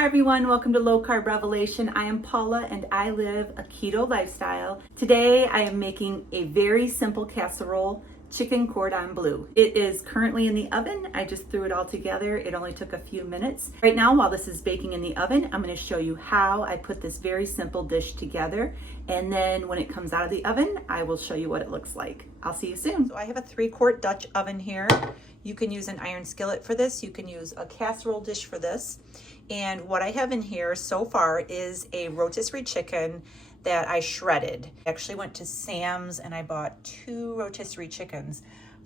Hi everyone, welcome to Low Carb Revelation. I am Paula and I live a keto lifestyle. Today I am making a very simple casserole chicken cordon bleu. It is currently in the oven. I just threw it all together. It only took a few minutes. Right now, while this is baking in the oven, I'm going to show you how I put this very simple dish together. And then when it comes out of the oven, I will show you what it looks like. I'll see you soon. So I have a 3-quart Dutch oven here. You can use an iron skillet for this. You can use a casserole dish for this. And what I have in here so far is a rotisserie chicken that I shredded. I actually went to Sam's and I bought 2 rotisserie chickens.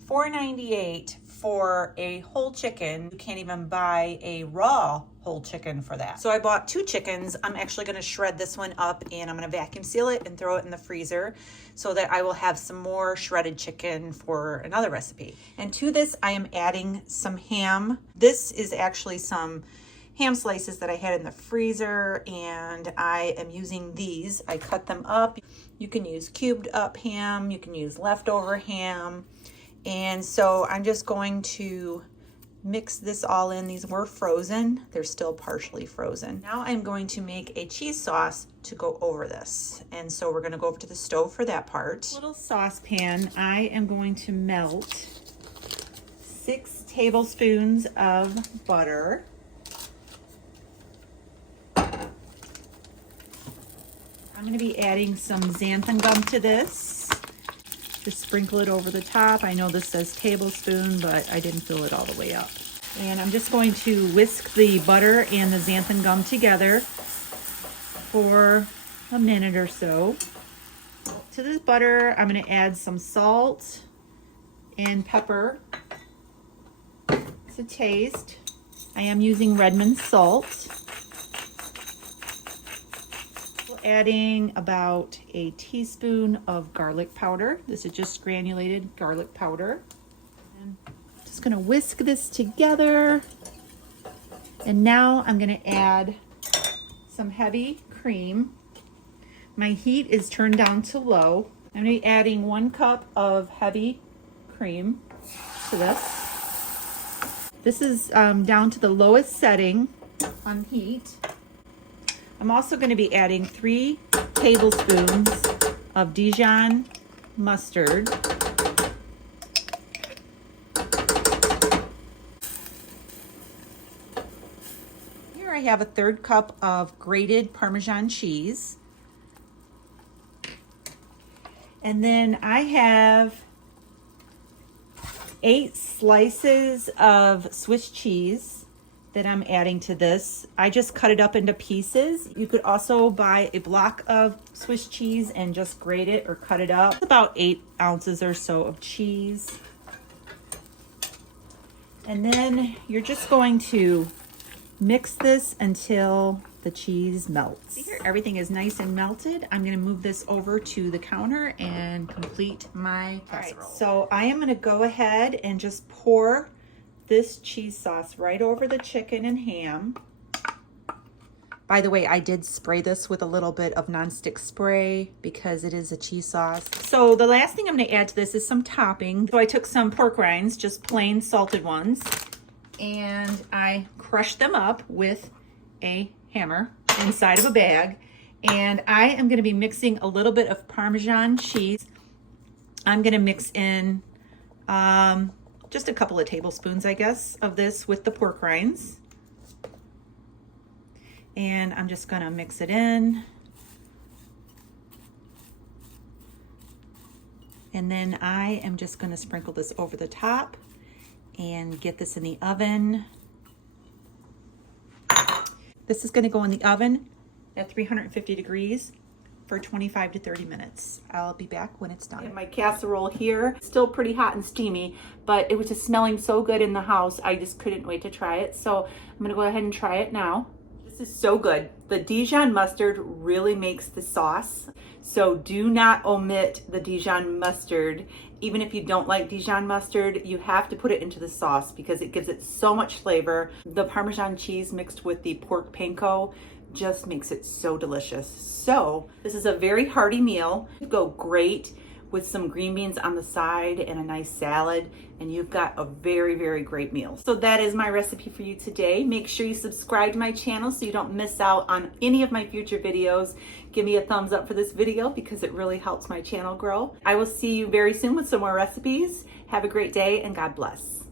$4.98 for a whole chicken. You can't even buy a raw whole chicken for that. So I bought 2 chickens. I'm actually gonna shred this one up and I'm gonna vacuum seal it and throw it in the freezer so that I will have some more shredded chicken for another recipe. And to this, I am adding some ham. This is actually some ham slices that I had in the freezer and I am using these. I cut them up. You can use cubed up ham, you can use leftover ham. And so I'm just going to mix this all in. These were frozen, they're still partially frozen. Now I'm going to make a cheese sauce to go over this. And so we're gonna go over to the stove for that part. Little saucepan, I am going to melt 6 tablespoons of butter. I'm going to be adding some xanthan gum to this. Just sprinkle it over the top. I know this says tablespoon, but I didn't fill it all the way up. And I'm just going to whisk the butter and the xanthan gum together for a minute or so. To this butter, I'm going to add some salt and pepper to taste. I am using Redmond salt. Adding about a teaspoon of garlic powder. This is just granulated garlic powder. And just gonna whisk this together. And now I'm gonna add some heavy cream. My heat is turned down to low. I'm gonna be adding 1 cup of heavy cream to this. This is down to the lowest setting on heat. I'm also going to be adding 3 tablespoons of Dijon mustard. Here I have a 1/3 cup of grated Parmesan cheese. And then I have 8 slices of Swiss cheese that I'm adding to this. I just cut it up into pieces. You could also buy a block of Swiss cheese and just grate it or cut it up. It's about 8 ounces or so of cheese. And then you're just going to mix this until the cheese melts. See here, everything is nice and melted. I'm gonna move this over to the counter and complete my casserole. All right, so I am gonna go ahead and just pour this cheese sauce right over the chicken and ham. By the way, I did spray this with a little bit of nonstick spray because it is a cheese sauce. So the last thing I'm gonna add to this is some topping. So I took some pork rinds, just plain salted ones, and I crushed them up with a hammer inside of a bag. And I am gonna be mixing a little bit of Parmesan cheese. I'm gonna mix in just a couple of tablespoons, I guess, of this with the pork rinds. And I'm just gonna mix it in. And then I am just gonna sprinkle this over the top and get this in the oven. This is gonna go in the oven at 350 degrees for 25 to 30 minutes. I'll be back when it's done. My casserole here, still pretty hot and steamy, but it was just smelling so good in the house, I just couldn't wait to try it. So I'm gonna go ahead and try it now. This is so good. The Dijon mustard really makes the sauce. So do not omit the Dijon mustard. Even if you don't like Dijon mustard, you have to put it into the sauce because it gives it so much flavor. The Parmesan cheese mixed with the pork panko just makes it so delicious. So this is a very hearty meal. It would go great with some green beans on the side and a nice salad, and you've got a very, very great meal. So that is my recipe for you today. Make sure you subscribe to my channel so you don't miss out on any of my future videos. Give me a thumbs up for this video because it really helps my channel grow. I will see you very soon with some more recipes. Have a great day and God bless.